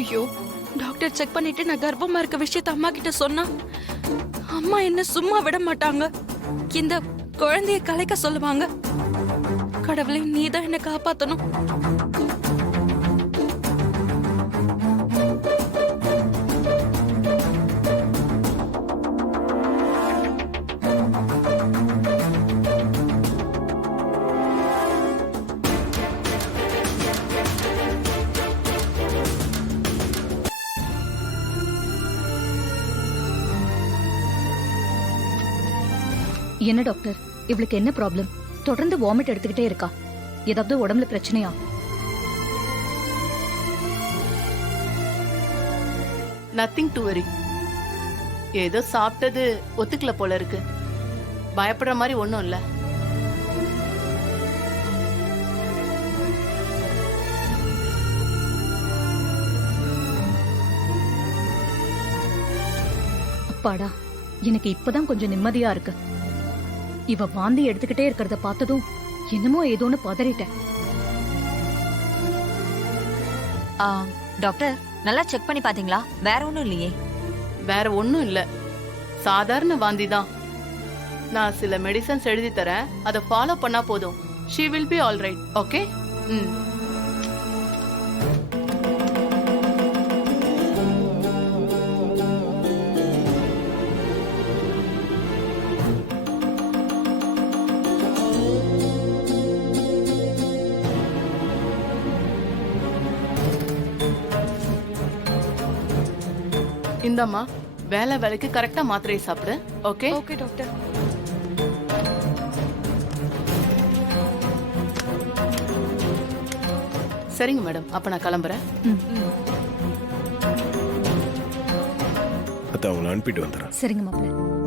ஐயோ, doctor check பண்ணிட்டு நான் கர்ப்பமா இருக்க விஷயத்த அம்மா கிட்ட சொன்னா அம்மா என்ன சும்மா விட மாட்டாங்க. இந்த குழந்தைய கலைக்க சொல்லுவாங்க. கடவுளே, நீதான் என்ன காப்பாத்தணும். என்ன டாக்டர், இவளுக்கு என்ன ப்ராப்ளம்? தொடர்ந்து வாமிட் எடுத்துக்கிட்டே இருக்கா. ஏதாவது உடம்புல பிரச்சனையா? Nothing to worry. ஏதோ சாப்பிட்டது ஒத்துக்கல போல இருக்கு. பயப்படுற மாதிரி ஒண்ணும் இல்ல. அப்பாடா, எனக்கு இப்பதான் கொஞ்சம் நிம்மதியா இருக்கு. இவ வாந்தி எடுத்துக்கிட்டே இருக்கிறத பார்த்ததும் என்னமோ ஏதோன்னு பதறிட்டேன். டாக்டர், நல்லா செக் பண்ணி பாத்தீங்களா? வேற ஒண்ணும் இல்லையே? வேற ஒண்ணும் இல்ல, சாதாரண வாந்தி தான். நான் சில மெடிசன்ஸ் எழுதி தரேன், அதை ஃபாலோ பண்ணா போதும். she will be all right. Okay? இந்தம்மா, வேலைக்கு கரெக்டா மாத்திரையை சாப்பிடு. ஓகே? Okay doctor. சரிங்க மேடம், அப்ப நான் கிளம்புறேன். அத்தை அவங்கள அனுப்பிட்டு வந்துடுறேன். சரிங்க மாப்பிள்ள.